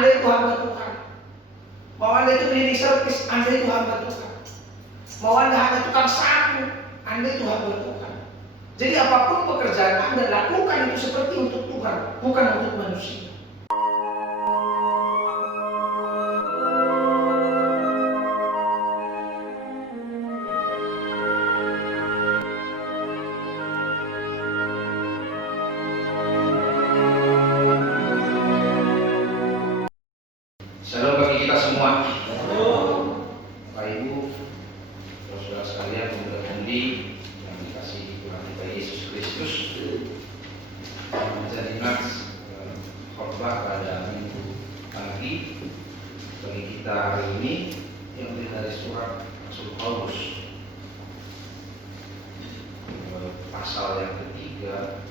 Anda itu hamba Tuhan. Mau Anda itu cleaning service, Anda itu hamba Tuhan. Mau Anda hanya tukang sapu, Anda itu hamba Tuhan. Jadi apapun pekerjaan Anda lakukan itu seperti untuk Tuhan, bukan untuk manusia. Shalom bagi kita semua. Bapak Ibu, saudara sekalian, pemuda-pemudi yang dikasihi Tuhan kita Yesus Kristus, menjadi nats khotbah pada minggu pagi bagi kita hari ini yang dari surat Rasul Paulus pasal yang ketiga,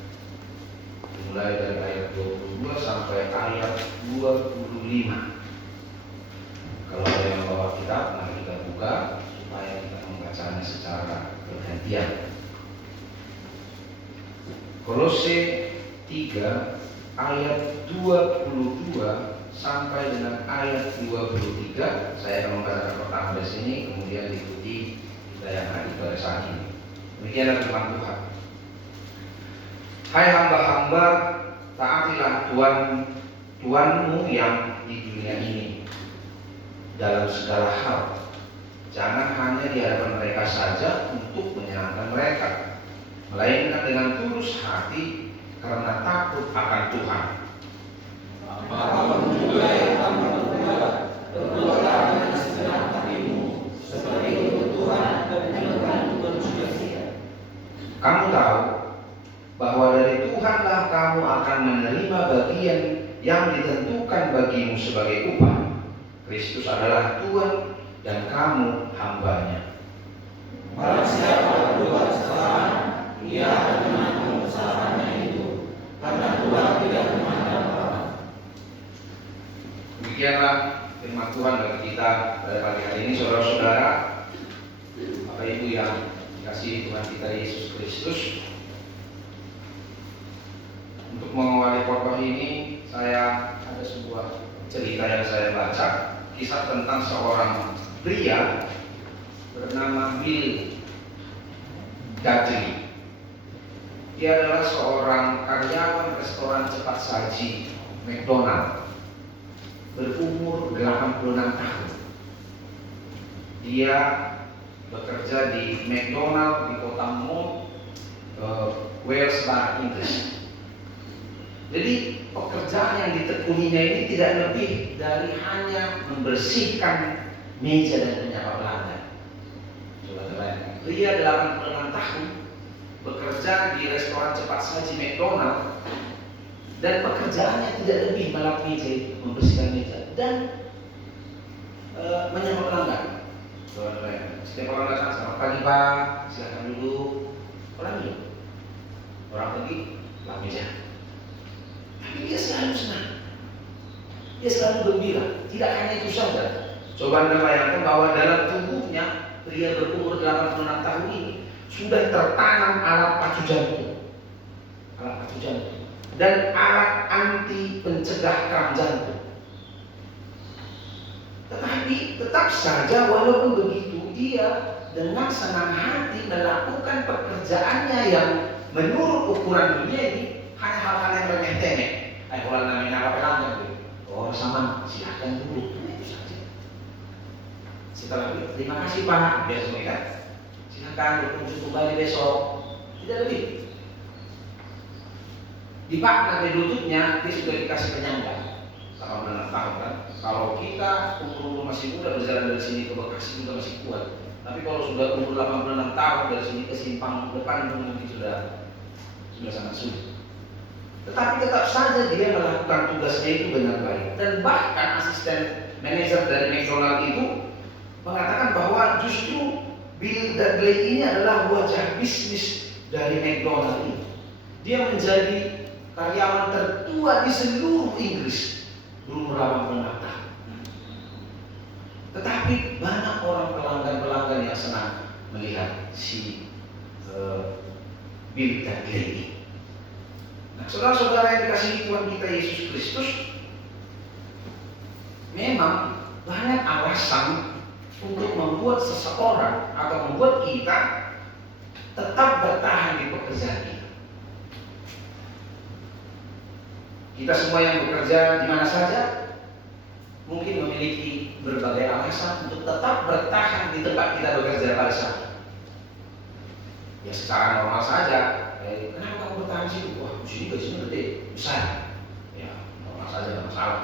mulai dari ayat 22 sampai ayat 25. Kalau ada yang bawa kitab, mari kita buka supaya kita membacanya secara bergantian. Kolose 3 ayat 22 sampai dengan ayat 23. Saya akan membacakan pertama dari sini, kemudian diikuti kita yang hadir pada saat ini. Demikianlah firman Tuhan. Hai hamba-hamba, taatilah Tuhanmu yang di dunia ini dalam segala hal. Jangan hanya di hadapan mereka saja untuk menyenangkan mereka, melainkan dengan tulus hati karena takut akan Tuhan. Apapun juga yang kamu perbuat, perbuatlah dengan segenap hatimu, seperti untuk Tuhan dan bukan untuk manusia. Kamu tahu bahwa dari Tuhanlah kamu akan menerima bagian yang ditentukan bagimu sebagai upah. Kristus adalah Tuhan dan kamu hambanya. Barang siapa berbuat kesalahan, ia akan menanggung kesalahannya itu, karena Tuhan tidak memandang orang. Demikianlah firman Tuhan bagi kita pada pagi hari ini, saudara-saudara, Bapak Ibu yang dikasihi Tuhan kita Yesus Kristus. Untuk mengawali khotbah ini, saya ada sebuah cerita yang saya baca, kisah tentang seorang pria bernama Bill Dudley. Dia adalah seorang karyawan restoran cepat saji McDonald, berumur 86 tahun. Dia bekerja di McDonald di kota Mount Wales, Inggris. Jadi pekerjaan yang ditekuninya ini tidak lebih dari hanya membersihkan meja dan menyapa pelanggan. Saudara-saudara, pria 86 tahun bekerja di restoran cepat saji McDonald, dan pekerjaannya tidak lebih melap meja, membersihkan meja dan menyapa pelanggan. Saudara-saudara, setiap orang datang, selamat pagi Pak, silakan duduk. Orang pergi, lap meja. Tapi dia selalu senang, dia selalu gembira. Tidak hanya itu saja. Coba Anda bayangkan bahwa dalam tubuhnya pria berumur 86 tahun ini sudah tertanam alat pacu jantung, dan alat anti pencegah keram jantung. Tetapi tetap saja walaupun begitu, dia dengan senang hati melakukan pekerjaannya yang menurut ukuran dunia ini hanya hal-hal yang remeh-temeh. Kalau namanya apa pelanggan, oh sama, silakan dulu, itu saja. Setelah itu, terima kasih Pak, besok kan, silakan berkunjung kembali besok, tidak lebih. Di Pak nanti lututnya dia sudah dikasih penyangga. Kalau 6 tahun kan, kalau kita umur masih muda berjalan dari sini ke Bekasi juga masih kuat. Tapi kalau sudah umur 86 tahun dari sini ke simpang depan mungkin sudah sangat sulit. Tetapi tetap saja dia melakukan tugasnya itu benar baik. Dan bahkan asisten manajer dari McDonald itu mengatakan bahwa justru Bill Dudley ini adalah wajah bisnis dari McDonald ini. Dia menjadi karyawan tertua di seluruh Inggris, berumur 86 tahun. Tetapi banyak orang pelanggan-pelanggan yang senang melihat si Bill Dudley ini. Nah, saudara-saudara yang dikasihi Tuhan kita Yesus Kristus, memang banyak alasan untuk membuat seseorang atau membuat kita tetap bertahan di pekerjaan kita. Kita semua yang bekerja di mana saja mungkin memiliki berbagai alasan untuk tetap bertahan di tempat kita bekerja pada saat ini. Ya secara normal saja, kenapa kamu bertahan di situ? Wah, di sini gajinya gede, besar. Ya, normal saja, tidak masalah.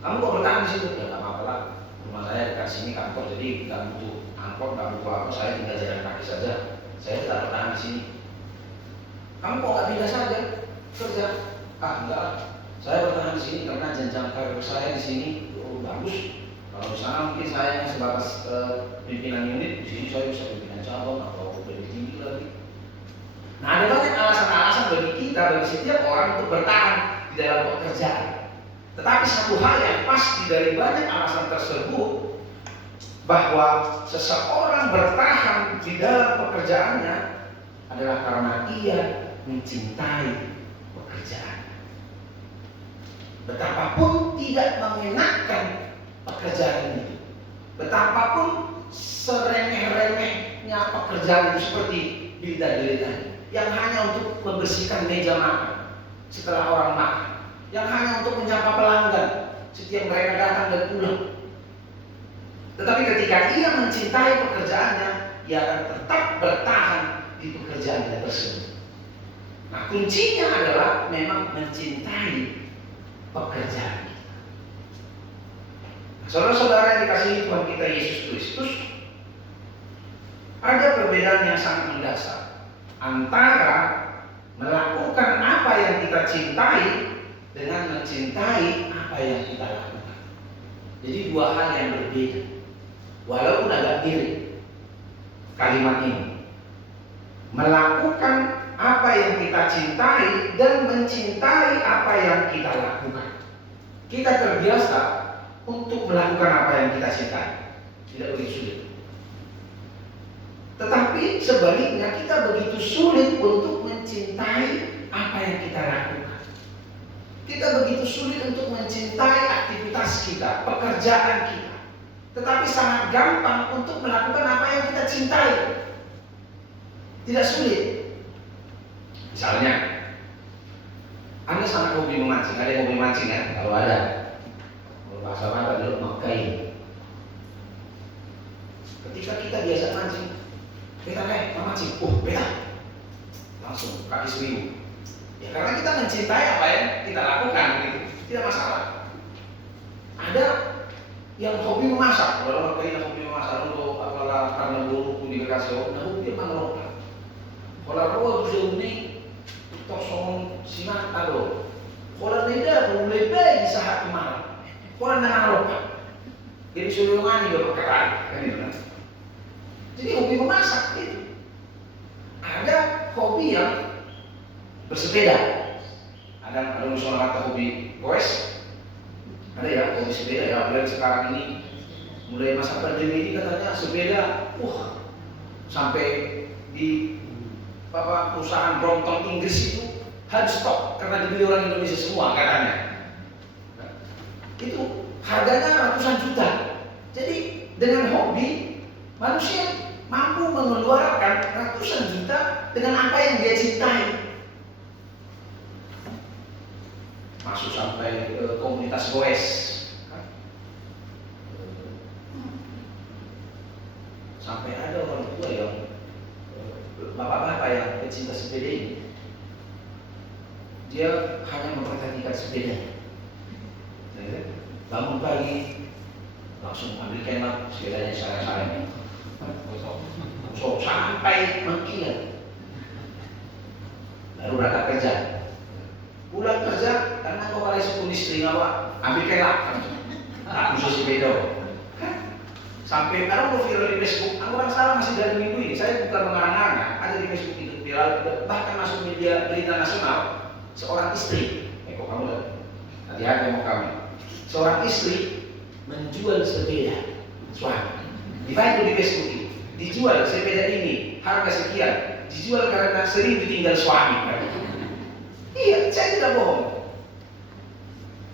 Kamu kok bertahan di situ? Ya nggak apa-apa lah. Rumah saya dekat sini kantor, jadi nggak butuh angkot, nggak butuh apa. Saya tinggal jalan kaki saja. Saya tetap bertahan di sini. Kamu kok nggak pindah saja kerja? Ah enggak, saya bertahan di sini karena jenjang karir saya di sini bagus. Kalau di sana mungkin saya yang sebatas pimpinan unit, di sini saya bisa pimpinan cabang atau lebih tinggi lagi. Nah, ada banyak alasan-alasan bagi kita, bagi setiap orang untuk bertahan di dalam pekerjaan. Tetapi satu hal yang pasti dari banyak alasan tersebut, bahwa seseorang bertahan di dalam pekerjaannya adalah karena ia mencintai pekerjaan. Betapapun tidak mengenakan pekerjaan itu, betapapun seremeh-remehnya pekerjaan itu seperti berita-berita yang hanya untuk membersihkan meja makan setelah orang makan, yang hanya untuk menyapa pelanggan setiap mereka datang dan pulang. Tetapi ketika ia mencintai pekerjaannya, ia akan tetap bertahan di pekerjaannya tersebut. Nah, kuncinya adalah memang mencintai pekerjaan kita. Nah, saudara-saudara yang dikasihi Tuhan kita Yesus Kristus, ada perbedaan yang sangat mendasar antara melakukan apa yang kita cintai dengan mencintai apa yang kita lakukan. Jadi dua hal yang berbeda, walaupun agak mirip kalimat ini. Melakukan apa yang kita cintai dan mencintai apa yang kita lakukan. Kita terbiasa untuk melakukan apa yang kita cintai, tidak begitu sulit. Tetapi sebaliknya kita begitu sulit untuk mencintai apa yang kita lakukan. Kita begitu sulit untuk mencintai aktivitas kita, pekerjaan kita. Tetapi sangat gampang untuk melakukan apa yang kita cintai. Tidak sulit. Misalnya, Anda sangat hobi memancing. Ada yang hobi memancing ya? Kalau ada, kalau bahasa Batak dulu makai. Ketika kita biasa mancing, beta memancing, beta langsung kaki seribu. Ya karena kita mencintai apa yang kita lakukan, gitu. Tidak masalah. Ada yang hobi memasak. Kalau orang yang hobi memasak untuk apalah karena buruk di Bekasi, nah hobi mangroka. Kalau roh tujuh ini tosong sinak ado. Kalau tidak boleh baik bisa hati mahal. Kalau nama roka, jadi sulungan juga berkeran. Jadi hobi memasak itu. Ada hobi yang bersepeda. Ada misalnya kata hobi goes. Ada ya hobi sepeda ya. Apalagi sekarang ini mulai masa pandemi ini katanya sepeda, sampai di perusahaan Brompton Inggris itu harus stop karena dibeli orang Indonesia semua katanya. Itu harganya ratusan juta. Jadi dengan hobi manusia mampu mengeluarkan ratusan juta dengan apa yang dia cintai. Masuk sampai ke komunitas goes. Sampai ada orang tua yang bapak-bapak yang pecinta sepeda ini, dia hanya memperhatikan sepeda. Bangun pagi langsung ambil kemah, sepedanya saya sampai mengkilat. Baru berangkat kerja. Pulang kerja karena kau kali sepuluh istri ngawa ambil kemah, aku sudah sepeda. Sampai ada viral di Facebook, aku kan salah masih dari minggu ini, saya bukan mengarang-arang, ada di Facebook itu viral, bahkan masuk media berita nasional, seorang istri, kok kamu hati-hati mau kami, seorang istri menjual sepeda suami, dibantu di Facebook itu, dijual sepeda ini harga sekian, dijual karena sering ditinggal suami. Iya, saya tidak bohong.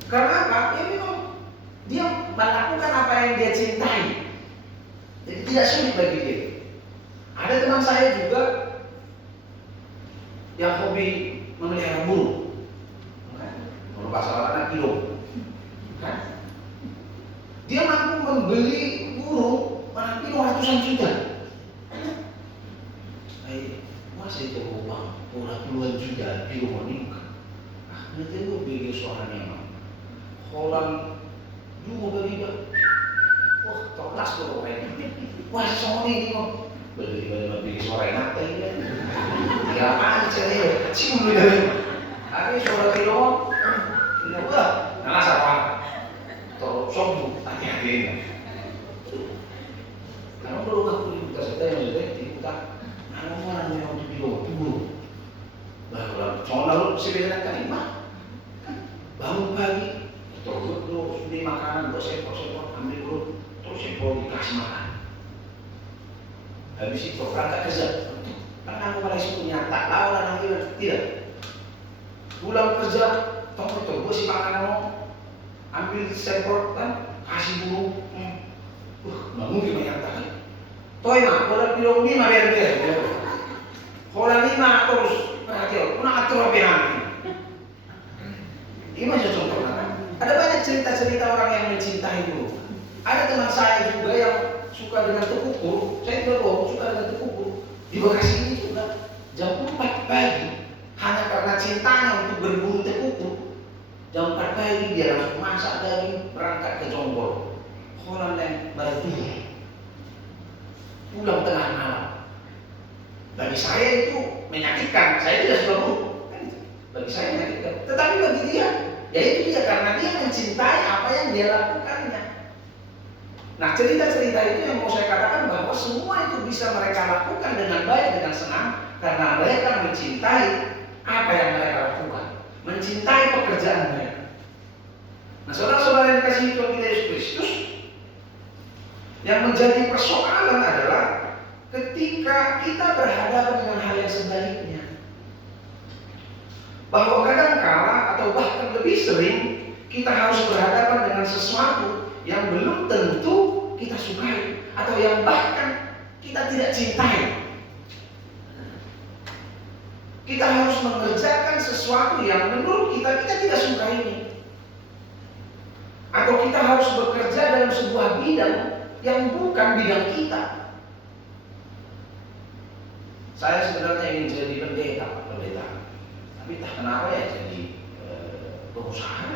Karena apa? Ya memang dia melakukan apa yang dia cintai. Jadi tidak sulit bagi dia. Ada teman saya juga yang hobi memelihara burung. Kalau bahasa anak kilo. Dia mampu membeli burung kilo ratusan juta. Masa itu uang puluhan juta kilo meningkat. Nanti lu beli suaranya mah. Orang juga beli. Wah, kelas tuh pokoknya. Wah, soalnya ini kok beli suara enak ini. Ya apaan cewek? Cium dulu dari. Hari suara kilo. Wah, nggak apa. Tolong sombong, hati-hati. Karena perlu aku dibuka saya yang dibuka. Orang yang untuk dulu. Bahwa soalnya si beda kan imah. Bangun pagi, terus beli makanan, buat sepor, ambil dulu, terus sepor dikasih makan. Habis itu berangkat kerja. Kan kamu Malaysia punya tak tahu lah nanti tidak. Pulang kerja, tunggu gue si makanan mau ambil sepor kan, kasih burung. Bangun gimana yang tadi? Toy mah, kalau bilang 5 biar dia. Kalau 5 terus, nak atur apa yang ini masih contoh. Ada banyak cerita-cerita orang yang mencintai burung. Ada teman saya juga yang suka dengan tekukur. Saya juga bohong, suka dengan tekukur. Di Bekasi ini juga jam 4 pagi hanya karena cintanya untuk berburu tekukur. Jam 4 pagi dia langsung masak daging, berangkat ke Jonggol. Orang yang baru pulang tengah malam. Bagi saya itu menyakitkan. Saya tidak suka burung. Bagi saya menyakitkan. Tetapi bagi dia, ya itu dia karena dia mencintai apa yang dia lakukannya. Nah, cerita-cerita itu yang mau saya katakan bahwa semua itu bisa mereka lakukan dengan baik, dengan senang karena mereka mencintai apa yang mereka lakukan, mencintai pekerjaan mereka. Nah, saudara-saudara yang dikasihi Tuhan kita Yesus Kristus, yang menjadi persoalan adalah ketika kita berhadapan dengan hal yang sebaliknya. Bahwa kadang-kala atau bahkan lebih sering kita harus berhadapan dengan sesuatu yang belum tentu kita sukai atau yang bahkan kita tidak cintai. Kita harus mengerjakan sesuatu yang menurut kita tidak suka ini. Atau kita harus bekerja dalam sebuah bidang yang bukan bidang kita. Saya sebenarnya ingin jadi pendeta. Tapi tak kenapa ya jadi pengusaha.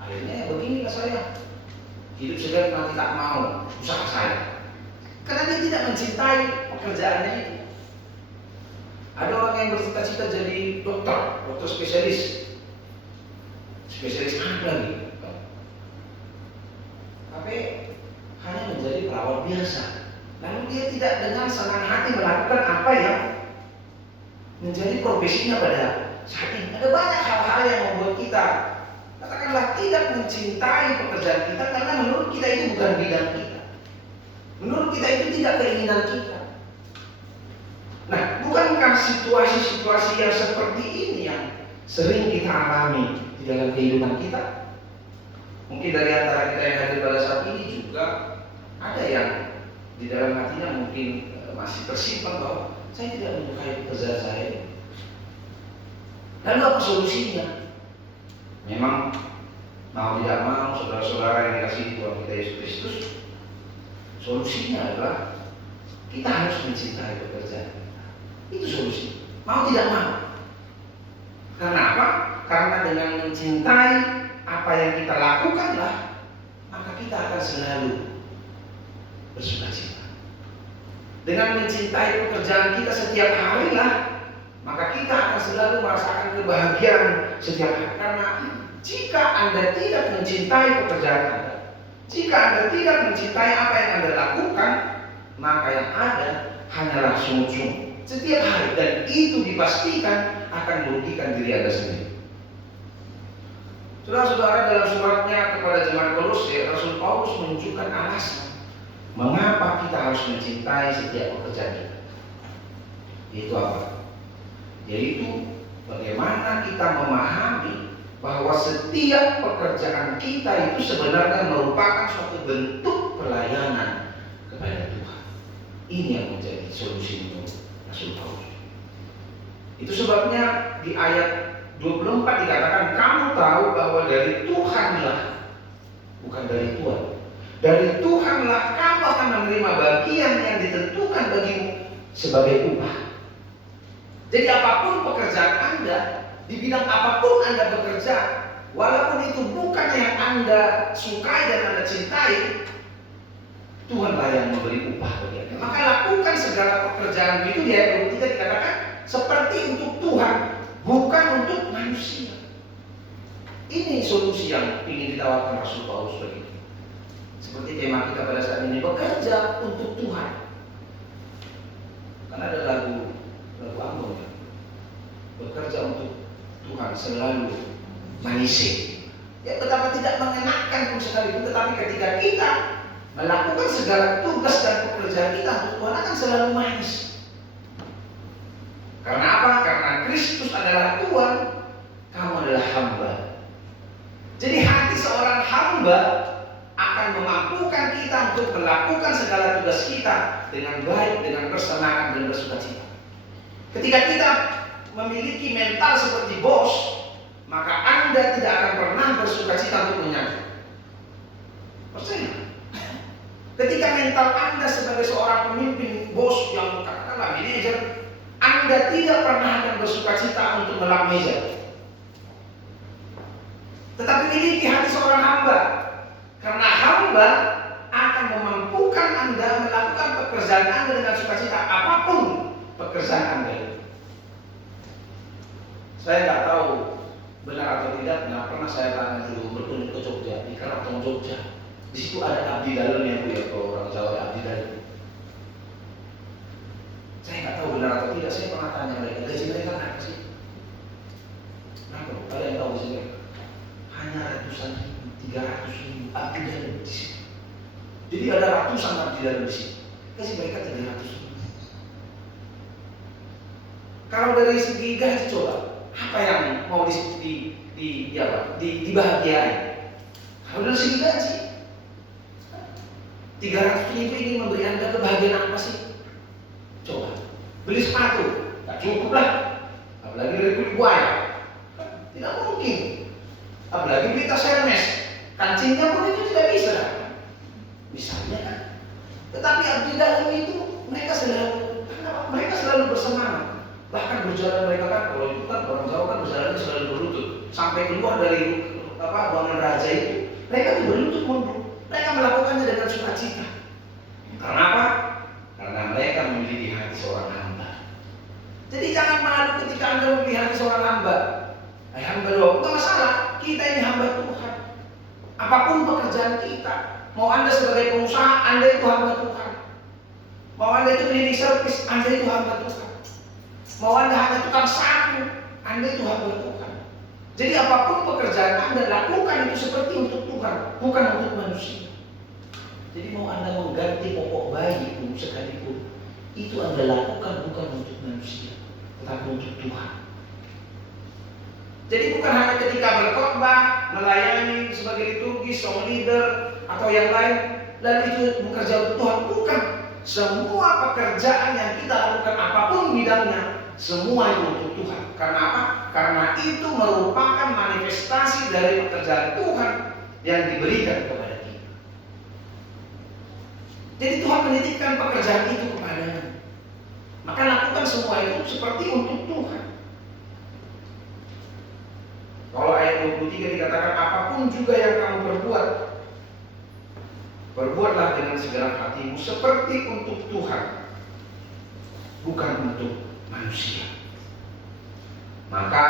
Akhirnya begini ke saya. Hidup segar mati tak mau usaha saya. Karena dia tidak mencintai pekerjaannya itu. Ada orang yang bercita-cita jadi dokter spesialis. Spesialis apa lagi? Tapi hanya menjadi perawat biasa. Lalu dia tidak dengan senang hati melakukan apa yang menjadi profesinya pada saat ini. Ada banyak hal-hal yang membuat kita katakanlah tidak mencintai pekerjaan kita karena menurut kita itu bukan bidang kita. Menurut kita itu tidak keinginan kita. Nah, bukankah situasi-situasi yang seperti ini yang sering kita alami di dalam kehidupan kita? Mungkin dari antara kita yang hadir pada saat ini juga ada yang di dalam hatinya mungkin masih tersimpan bahwa saya tidak menyukai pekerjaan saya. Lalu apa solusinya? Memang mau tidak mau, saudara-saudara yang dikasihi Tuhan kita Yesus Kristus, solusinya adalah kita harus mencintai pekerjaan kita. Itu solusi. Mau tidak mau. Karena apa? Karena dengan mencintai apa yang kita lakukanlah, maka kita akan selalu bersukacita. Dengan mencintai pekerjaan kita setiap hari lah, maka kita akan selalu merasakan kebahagiaan setiap hari. Karena jika Anda tidak mencintai pekerjaan Anda, jika Anda tidak mencintai apa yang Anda lakukan, maka yang ada hanyalah sungut-sungut setiap hari, dan itu dipastikan akan merugikan diri Anda sendiri. Saudara-saudara, dalam suratnya kepada jemaat Kolose, Rasul Paulus menunjukkan alasan mengapa kita harus mencintai setiap pekerjaan kita. Yaitu apa? Yaitu bagaimana kita memahami bahwa setiap pekerjaan kita itu sebenarnya merupakan suatu bentuk pelayanan kepada Tuhan. Ini yang menjadi solusi untuk Rasul Paulus. Itu sebabnya di ayat 24 dikatakan, kamu tahu bahwa dari Tuhanlah, bukan dari Tuhan. Dari Tuhanlah kamu akan menerima bagian yang ditentukan bagimu sebagai upah. Jadi apapun pekerjaan Anda, di bidang apapun Anda bekerja, walaupun itu bukan yang Anda sukai dan Anda cintai, Tuhanlah yang memberi upah bagi Anda. Maka lakukan segala pekerjaan itu, di ayat 23 dikatakan seperti untuk Tuhan, bukan untuk manusia. Ini solusi yang ingin ditawarkan Rasul Paulus bagi kita. Seperti tema kita pada saat ini, bekerja untuk Tuhan. Kan ada lagu Ambon ya, bekerja untuk Tuhan selalu manisih. Ya, betapa tidak mengenakan pun sekalipun, tetapi ketika kita melakukan segala tugas dan pekerjaan kita untuk Tuhan akan selalu manis. Karena apa? Karena Kristus adalah Tuhan, kamu adalah hamba. Jadi hati seorang hamba akan memampukan kita untuk melakukan segala tugas kita dengan baik, dengan bersemangat dan bersukacita. Ketika kita memiliki mental seperti bos, maka Anda tidak akan pernah bersukacita untuk menyangka. Percaya? Ketika mental Anda sebagai seorang pemimpin, bos yang katakanlah manajer, Anda tidak pernah akan bersukacita untuk melak meja. Tetapi miliki hati seorang hamba, karena hamba akan memampukan Anda melakukan pekerjaan Anda dengan sukacita, apapun pekerjaan Anda. Saya nggak tahu benar atau tidak. Nah, pernah saya tanya dulu berkunjung ke Jogja, di Keraton Jogja. Di situ ada abdi dalam yang punya, kalau orang Jawa abdi dalam. Saya nggak tahu benar atau tidak. Saya pernah tanya mereka, gaji mereka berapa sih? Berapa? Ada yang tahu sih? Hanya ratusan ribu, 300 ribu abdi dalam di situ. Jadi ada ratusan abdi dalam di situ. Gaji mereka 300 ribu. Kalau dari segi gaji coba, apa yang mau dibahagiain? Kalau dari segi gaji, 300 ribu ini memberi Anda kebahagiaan apa sih? Coba beli sepatu, tak cukup lah. Apalagi dari kulit buaya, tidak mungkin. Apalagi beli tas Hermes, kancingnya pun itu tidak bisa. Misalnya kan. Tetapi abdi dalam itu mereka selalu bersemangat. Bahkan berjalan mereka kan, kalau itu kan orang Jawa kan berjalan selalu berlutut sampai keluar dari ruangan raja itu, mereka tuh berlutut mundur. Mereka melakukannya dengan sukacita. Karena apa? Karena mereka memiliki hati seorang hamba. Jadi jangan malu ketika Anda memiliki hati seorang hamba. Hamba doang, nggak masalah. Kita ini hamba Tuhan. Apapun pekerjaan kita, mau Anda sebagai pengusaha, Anda itu hamba Tuhan. Mau Anda itu cleaning service, Anda itu hamba Tuhan. Mau Anda hanya tukang sapu, Anda itu hamba Tuhan. Jadi apapun pekerjaan Anda lakukan itu seperti untuk Tuhan, bukan untuk manusia. Jadi mau Anda mengganti popok bayi pun sekalipun, itu Anda lakukan bukan untuk manusia, tetapi untuk Tuhan. Jadi bukan hanya ketika berkhotbah, melayani sebagai liturgis, song leader atau yang lain, dan itu bekerja untuk Tuhan, bukan. Semua pekerjaan yang kita lakukan apapun bidangnya, semua itu untuk Tuhan. Karena apa? Karena itu merupakan manifestasi dari pekerjaan Tuhan yang diberikan kepada kita. Jadi Tuhan menitipkan pekerjaan itu kepadanya. Maka lakukan semua itu seperti untuk Tuhan. Kalau ayat 23 dikatakan, apapun juga yang kamu perbuat, berbuatlah dengan segenap hatimu seperti untuk Tuhan, bukan untuk manusia. Maka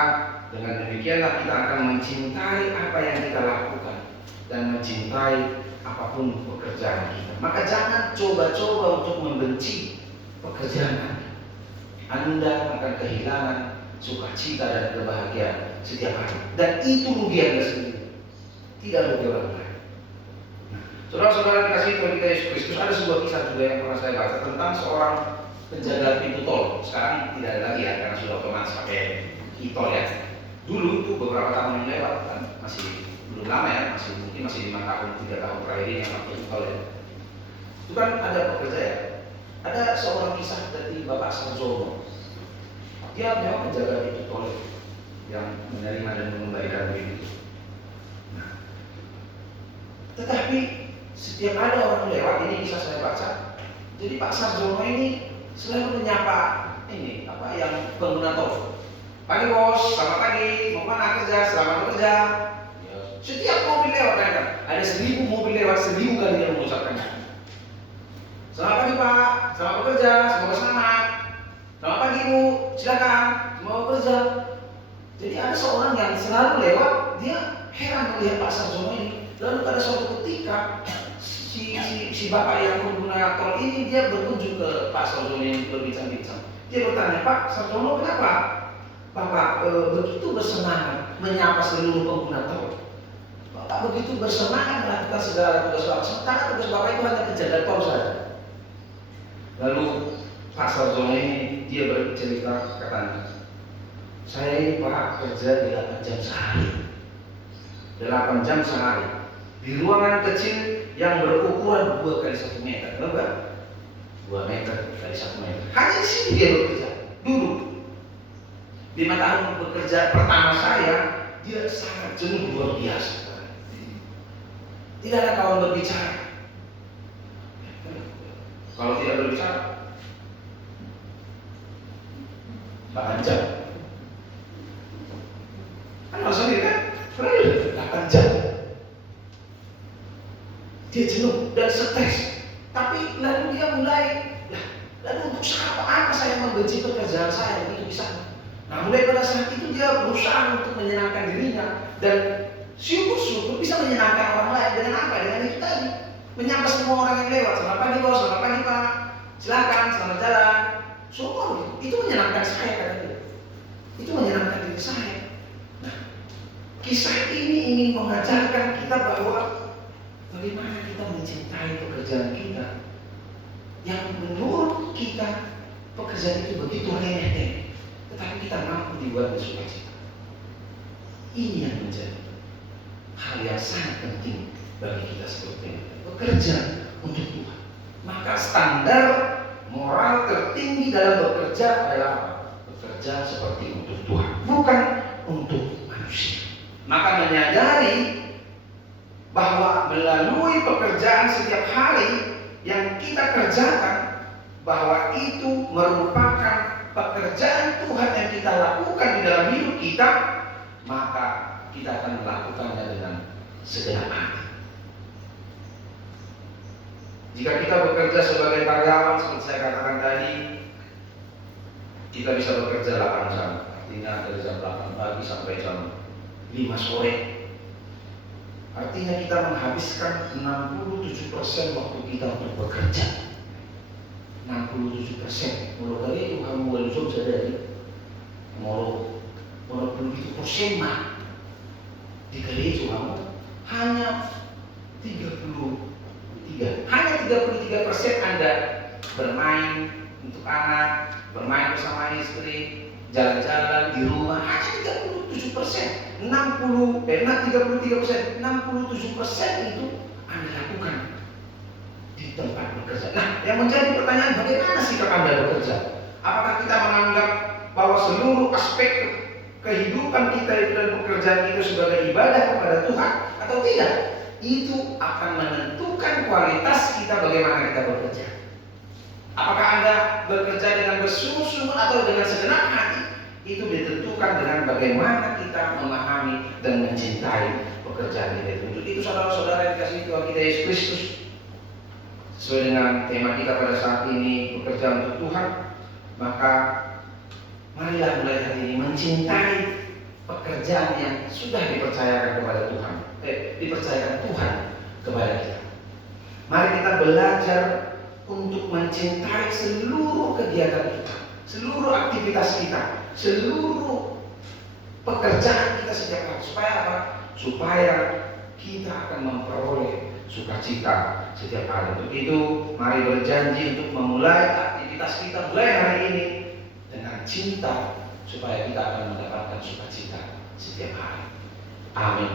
dengan demikianlah kita akan mencintai apa yang kita lakukan dan mencintai apapun pekerjaan kita. Maka jangan coba-coba untuk membenci pekerjaan Anda. Anda akan kehilangan sukacita dan kebahagiaan setiap hari. Dan itu rugi Anda sendiri, tidak rugi orang lain. Saudara-saudara dikasihi Tuhan kita Yesus Kristus, ada sebuah kisah juga yang pernah saya baca tentang seorang penjaga pintu tol. Sekarang tidak ada lagi ya, karena sudah otomatis pakai e-tol ya. Dulu itu beberapa tahun yang lewat kan, masih belum lama ya, mungkin masih 5 tahun, 3 tahun terakhir ini yang waktu itu kalau ya. Itu kan ada pekerja ya, ada seorang kisah dari Bapak Sarjono. Dia memang menjaga itu toilet yang menerima dan mengembalikan duit. Nah, tetapi setiap ada orang lewat, ini kisah saya baca. Jadi Pak Sarjono ini selalu menyapa ini apa yang pengguna tol. Pagi bos, selamat pagi, mau mana kerja, selamat bekerja. Ya. Setiap mobil lewat kan, ada 1000 mobil lewat, 1000 kali dia mengucapkan. Selamat pagi Pak, selamat bekerja, semoga selamat. Selamat pagi Bu, silakan, semoga bekerja. Jadi ada seorang yang selalu lewat, dia heran melihat Pak Sarjono ini. Lalu pada suatu ketika si bapak yang pengguna tol ini dia berkunjung ke Pak Sarjono yang berbincang-bincang. Dia bertanya, Pak Sarjono kenapa Bapak begitu bersemangat menyapa seluruh pengguna tol? Bapak begitu bersemangat melakukan segala tugas Bapak, sementara tugas Bapak itu hanya penjaga tol saja. Lalu Pak Sarjono ini dia bercerita katanya, saya ini Pak kerja 8 jam sehari, 8 jam sehari di ruangan kecil yang berukuran 2 kali 1 meter, berapa? 2 meter kali 1 meter. Hanya di sini dia bekerja, duduk. 5 tahun bekerja pertama saya, dia sangat jenuh luar biasa. Tidak ada kawan berbicara. Kalau tidak berbicara, 8 jam. Kan maksudnya kan? 8 jam. Dia jenuh dan stres. Tapi lalu dia mulai, lalu untuk apa saya membenci pekerjaan saya begitu bisa? Nah mulai pada saat itu dia berusaha untuk menyenangkan dirinya dan syukur-syukur bisa menyenangkan orang lain dengan apa? Dengan itu tadi, menyapa semua orang yang lewat. Selamat pagi bos, selamat pagi Pak, silakan, selamat jalan. Syukur, itu menyenangkan saya katanya. Itu menyenangkan diri saya. Nah, kisah ini ingin mengajarkan kita bahwa bagaimana kita mencintai pekerjaan kita yang menurut kita pekerjaan itu begitu remeh, tetapi kita mampu dibuat bersukacita. Ini yang menjadi hal yang sangat penting bagi kita seperti ini. Bekerja untuk Tuhan. Maka standar moral tertinggi dalam bekerja adalah bekerja seperti untuk Tuhan, bukan untuk manusia. Maka menyadari bahwa melalui pekerjaan setiap hari yang kita kerjakan, bahwa itu merupakan pekerjaan Tuhan yang kita lakukan di dalam hidup kita, maka kita akan melakukannya dengan segenap hati. Jika kita bekerja sebagai karyawan seperti saya katakan tadi, kita bisa bekerja 8 jam, artinya dari jam 8 pagi sampai jam 5 sore. Artinya kita menghabiskan 67% waktu kita untuk bekerja. 67%. Mulai dari itu kamu belum sadari, mau begitu persen mah di gereja kamu hanya 33% Anda bermain untuk anak, bermain bersama istri, jalan-jalan di rumah, hanya 37%. 37% itu Anda lakukan di tempat bekerja. Nah, yang menjadi pertanyaan, bagaimana sikap Anda bekerja? Apakah kita menganggap bahwa seluruh aspek kehidupan kita itu dan pekerjaan itu sebagai ibadah kepada Tuhan atau tidak? Itu akan menentukan kualitas kita bagaimana kita bekerja. Apakah Anda bekerja dengan bersungguh-sungguh atau dengan segenap hati? Itu ditentukan dengan bagaimana kita memahami dan mencintai pekerjaan kita itu. Itu saudara-saudara yang dikasihi Tuhan kita Yesus Kristus, sesuai dengan tema kita pada saat ini, bekerja untuk Tuhan, maka marilah mulai hari ini mencintai pekerjaan yang sudah dipercayakan kepada Tuhan, dipercayakan Tuhan kepada kita. Mari kita belajar untuk mencintai seluruh kegiatan kita, seluruh aktivitas kita, seluruh pekerjaan kita setiap hari. Supaya apa? Supaya kita akan memperoleh sukacita setiap hari. Untuk itu, mari berjanji untuk memulai aktivitas kita mulai hari ini dengan cinta, supaya kita akan mendapatkan sukacita setiap hari. Amin.